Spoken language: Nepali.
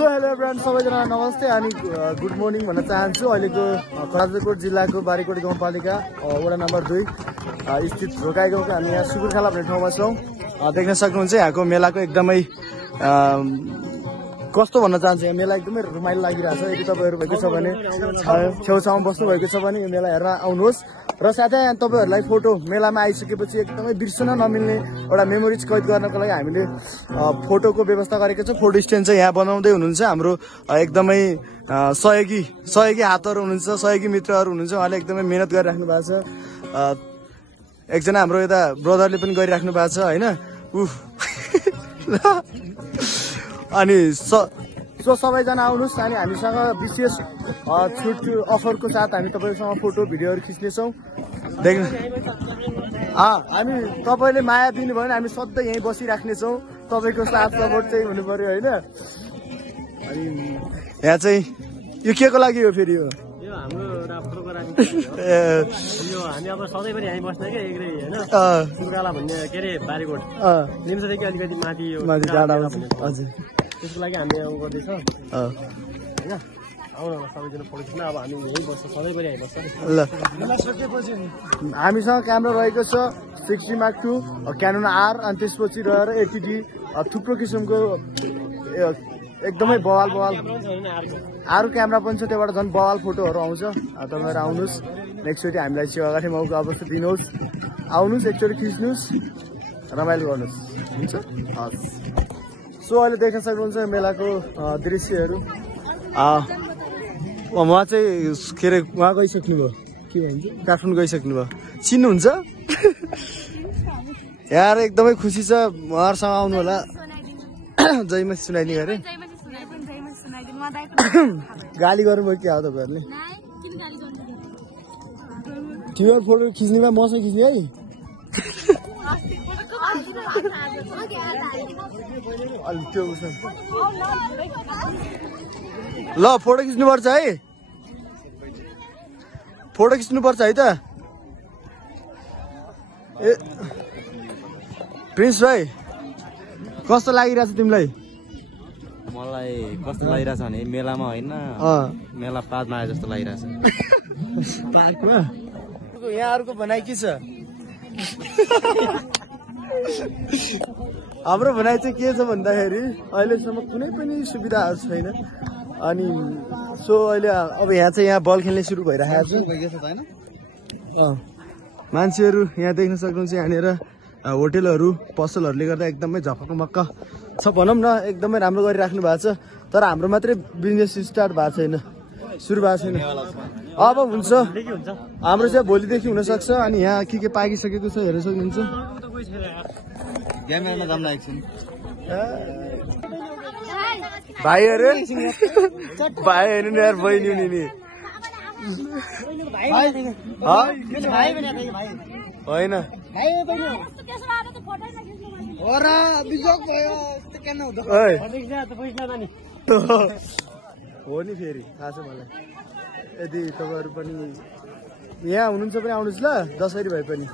सो हेलो एभ्रिवान, सबैजना नमस्ते अनि गुड मर्निङ भन्न चाहन्छु। अहिलेको राजाकोट जिल्लाको बारीकोट गाउँपालिका वडा नम्बर 2 स्थित रोकाई गाउँको हामी यहाँ सुकुरखाला भन्ने ठाउँमा छौँ। देख्न सक्नुहुन्छ यहाँको मेलाको एकदमै कस्तो भन्न चाहन्छु, यहाँ मेला एकदमै रमाइलो लागिरहेछ। यदि तपाईँहरू भएको छ भने छेउछाउमा बस्नु भएको छ भने यो मेला हेर्न आउनुहोस्। र साथै तपाईँहरूलाई फोटो मेलामा आइसकेपछि एकदमै बिर्सन नमिल्ने एउटा मेमोरिज कैद गर्नको लागि हामीले फोटोको व्यवस्था गरेको छौँ। फोटो स्ट्यान्ड चाहिँ यहाँ बनाउँदै हुनुहुन्छ हाम्रो एकदमै सहयोगी हातहरू हुनुहुन्छ, सहयोगी मित्रहरू हुनुहुन्छ। उहाँले एकदमै मिहिनेत गरिराख्नु भएको छ। एकजना हाम्रो यता ब्रदरले पनि गरिराख्नु भएको छ होइन। अनि सबैजना आउनुहोस् अनि हामीसँग विशेष छुट अफरको साथ हामी तपाईँसँग फोटो भिडियोहरू खिच्नेछौँ। देख्नु हामी तपाईँले माया दिनुभयो भने हामी सधैँ यहीँ बसिराख्नेछौँ। तपाईँको साथ सपोर्ट चाहिँ हुनु पर्यो होइन। अनि यहाँ चाहिँ यो के को लागि हो फेरि? यो हाम्रो एउटा फोटोग्राफी यो हामी अब सधैँभरि यहीँ बस्ने क्या एक्लै होइन। सुकुरखाला भन्ने के अरे बारीकोट निम्सदेखि अलिकति माथि टाढा हजुर, त्यसको लागि हामी आउनु गर्दैछ होइन। आउनु सबैजना फोटो खिच्न। अब हामी यहीँ बस्छ, सधैँभरि यहीँ बस्छ। ल हामीसँग क्यामेरा रहेको छ 60 Mark II, क्यानोन R, अनि त्यसपछि रहेर ATD, थुप्रो किसिमको एकदमै बवाल अरू क्यामेरा पनि छ। त्यहाँबाट झन् बवाल फोटोहरू आउँछ। तपाईँहरू आउनुहोस्, एकचोटि हामीलाई सेवा गर्ने मौका अवश्य दिनुहोस्। आउनुहोस्, एकचोटि खिच्नुहोस्, रमाइलो गर्नुहोस्, हुन्छ। हस्, सो अहिले देख्न सक्नुहुन्छ मेलाको दृश्यहरू। उहाँ चाहिँ के अरे उहाँ गइसक्नुभयो, के भन्छ काठमाडौँ गइसक्नुभयो, चिन्नुहुन्छ? यार एकदमै खुसी छ, उहाँहरूसँग आउनु होला। जयमसी सुनाइदिने गरे गाली गर्नुभयो क्या हो तपाईँहरूले? तिमीहरू फोटो खिच्नेमा मसँग खिच्ने है। ल फोटो खिच्नुपर्छ है, फोटो खिच्नुपर्छ है त। ए प्रिन्स भाइ कस्तो लागिरहेछ तिमीलाई? मलाई कस्तो लागिरहेछ भने मेलामा होइन, मेला पार्कमा आए जस्तो लागिरहेछ। पार्कमा यहाँहरूको भनाइ के छ? हाम्रो भनाइ चाहिँ के छ भन्दाखेरि अहिलेसम्म कुनै पनि सुविधाहरू छैन। अनि सो अहिले अब यहाँ चाहिँ यहाँ बल खेल्ने सुरु भइरहेको छ। मान्छेहरू यहाँ देख्न सक्नुहुन्छ। यहाँनिर होटेलहरू पसलहरूले गर्दा एकदमै झपकमक्क छ भनौँ न, एकदमै राम्रो गरिराख्नु भएको छ। तर हाम्रो मात्रै बिजनेस स्टार्ट भएको छैन, सुरु भएको छैन। अब हुन्छ, हाम्रो चाहिँ भोलिदेखि हुनसक्छ। अनि यहाँ के पाकिसकेको छ हेर्न सक्नुहुन्छ। भाइहरू भाइहरू यार बहिनी नि होइन हो नि फेरि थाहा छ मलाई। यदि तपाईँहरू पनि यहाँ हुनुहुन्छ भने आउनुहोस् ल, जसरी भए पनि।